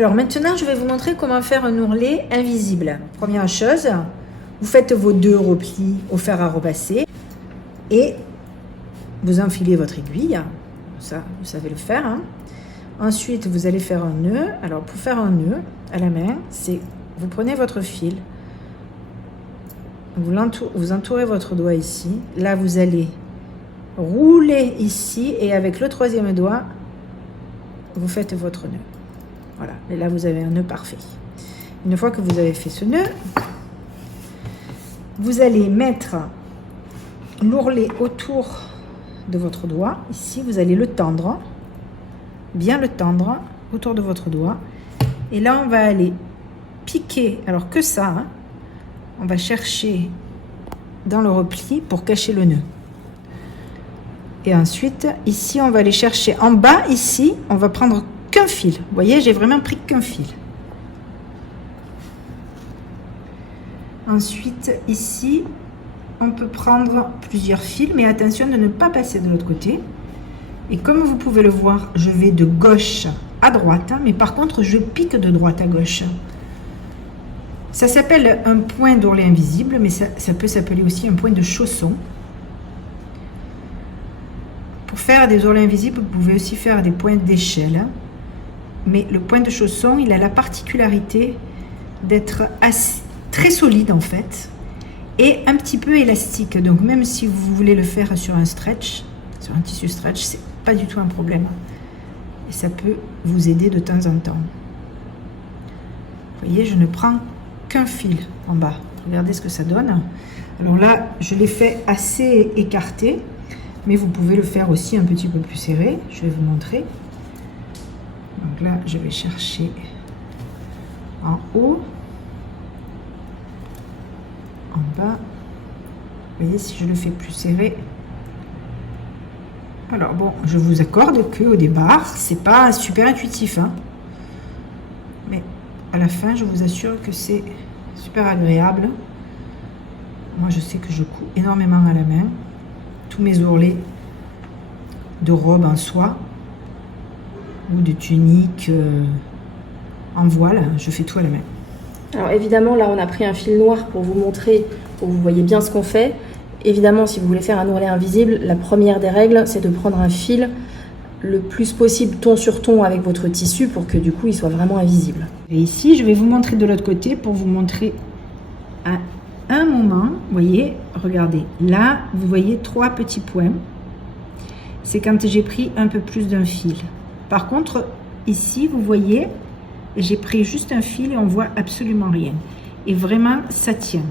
Alors maintenant, je vais vous montrer comment faire un ourlet invisible. Première chose, vous faites vos 2 replis au fer à repasser et vous enfilez votre aiguille. Ça, vous savez le faire. Hein. Ensuite, vous allez faire un nœud. Alors, pour faire un nœud à la main, c'est vous prenez votre fil, vous entourez votre doigt ici. Là, vous allez rouler ici et avec le 3e doigt, vous faites votre nœud. Voilà, et là vous avez un nœud parfait. Une fois que vous avez fait ce nœud, vous allez mettre l'ourlet autour de votre doigt. Ici, vous allez le tendre, bien le tendre autour de votre doigt. Et là, on va aller piquer, alors que ça, hein, on va chercher dans le repli pour cacher le nœud. Et ensuite, ici, on va aller chercher en bas, ici, on va prendre qu'un fil. Vous voyez, j'ai vraiment pris qu'un fil. Ensuite, ici, on peut prendre plusieurs fils, mais attention de ne pas passer de l'autre côté. Et comme vous pouvez le voir, je vais de gauche à droite, mais par contre, je pique de droite à gauche. Ça s'appelle un point d'ourlet invisible, mais ça peut s'appeler aussi un point de chausson. Pour faire des ourlets invisibles, vous pouvez aussi faire des points d'échelle. Mais le point de chausson, il a la particularité d'être très solide en fait et un petit peu élastique. Donc même si vous voulez le faire sur un stretch, sur un tissu stretch, c'est pas du tout un problème. Et ça peut vous aider de temps en temps. Vous voyez, je ne prends qu'un fil en bas. Regardez ce que ça donne. Alors là, je l'ai fait assez écarté, mais vous pouvez le faire aussi un petit peu plus serré. Je vais vous montrer. Donc là, je vais chercher en haut, en bas. Vous voyez, si je le fais plus serré. Alors bon, je vous accorde qu'au départ, c'est pas super intuitif, hein. Mais à la fin, je vous assure que c'est super agréable. Moi, je sais que je couds énormément à la main. Tous mes ourlets de robe en soie ou de tunique en voile, je fais tout à la main. Alors évidemment, là on a pris un fil noir pour vous montrer, pour que vous voyez bien ce qu'on fait. Évidemment, si vous voulez faire un ourlet invisible, la première des règles, c'est de prendre un fil le plus possible ton sur ton avec votre tissu pour que du coup il soit vraiment invisible. Et ici, je vais vous montrer de l'autre côté pour vous montrer à un moment, vous voyez, regardez, là vous voyez 3 petits points. C'est quand j'ai pris un peu plus d'un fil. Par contre, ici, vous voyez, j'ai pris juste un fil et on voit absolument rien. Et vraiment, ça tient.